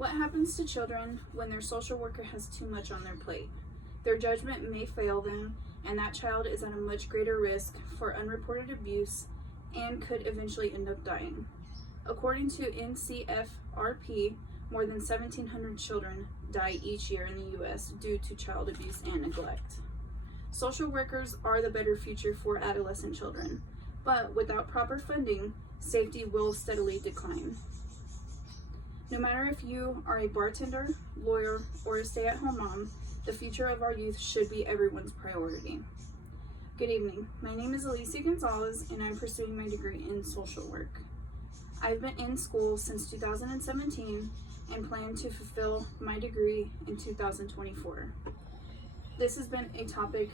What happens to children when their social worker has too much on their plate? Their judgment may fail them, and that child is at a much greater risk for unreported abuse and could eventually end up dying. According to NCFRP, more than 1,700 children die each year in the U.S. due to child abuse and neglect. Social workers are the better future for adolescent children, but without proper funding, safety will steadily decline. No matter if you are a bartender, lawyer, or a stay-at-home mom, the future of our youth should be everyone's priority. Good evening. My name is Alicia Gonzalez, and I'm pursuing my degree in social work. I've been in school since 2017 and plan to fulfill my degree in 2024. This has been a topic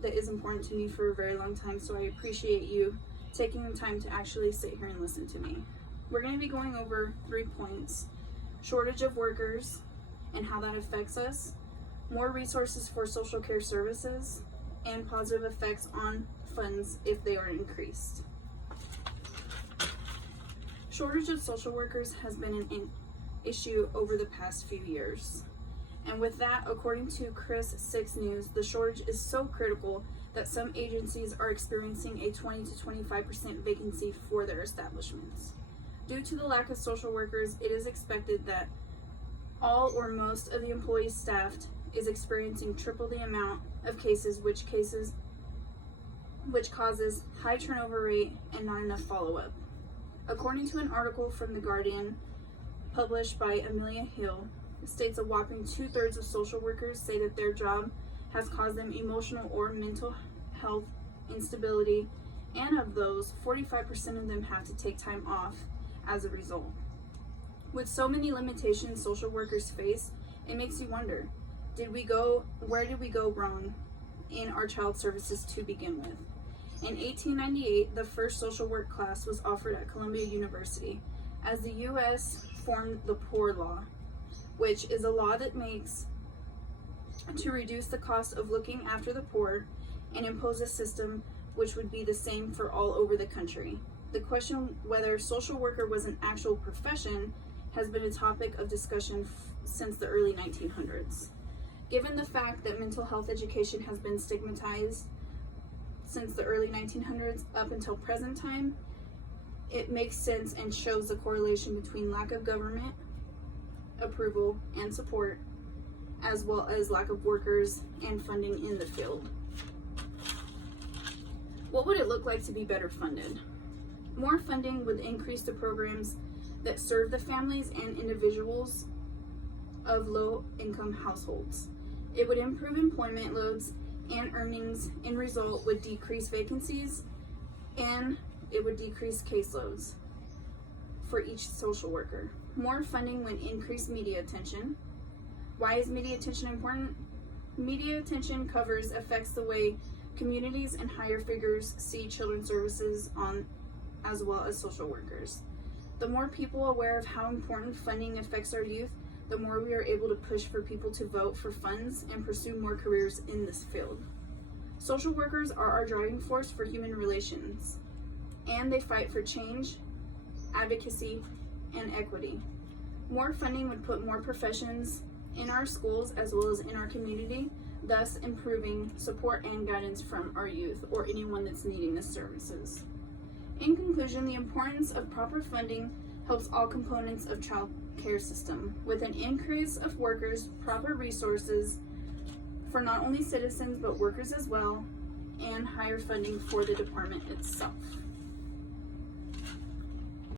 that is important to me for a very long time, so I appreciate you taking the time to actually sit here and listen to me. We're going to be going over 3 points: shortage of workers and how that affects us, more resources for social care services, and positive effects on funds if they are increased. Shortage of social workers has been an issue over the past few years. And with that, according to KRIS 6 News, the shortage is so critical that some agencies are experiencing a 20 to 25% vacancy for their establishments. Due to the lack of social workers, it is expected that all or most of the employees staffed is experiencing triple the amount of cases, which causes high turnover rate and not enough follow-up. According to an article from The Guardian published by Amelia Hill, it states a whopping 2/3 of social workers say that their job has caused them emotional or mental health instability, and of those, 45% of them have to take time off as a result. With so many limitations social workers face, it makes you wonder, where did we go wrong in our child services to begin with? In 1898, the first social work class was offered at Columbia University, as the U.S. formed the Poor Law, which is a law that makes to reduce the cost of looking after the poor and impose a system which would be the same for all over the country. The question whether social worker was an actual profession has been a topic of discussion since the early 1900s. Given the fact that mental health education has been stigmatized since the early 1900s up until present time, it makes sense and shows the correlation between lack of government approval and support, as well as lack of workers and funding in the field. What would it look like to be better funded? More funding would increase the programs that serve the families and individuals of low-income households. It would improve employment loads and earnings, in result would decrease vacancies, and it would decrease caseloads for each social worker. More funding would increase media attention. Why is media attention important? Media attention affects the way communities and higher figures see children's services as well as social workers. The more people aware of how important funding affects our youth, the more we are able to push for people to vote for funds and pursue more careers in this field. Social workers are our driving force for human relations, and they fight for change, advocacy, and equity. More funding would put more professions in our schools as well as in our community, thus improving support and guidance from our youth or anyone that's needing the services. In conclusion, the importance of proper funding helps all components of child care system. With an increase of workers, proper resources for not only citizens but workers as well, and higher funding for the department itself.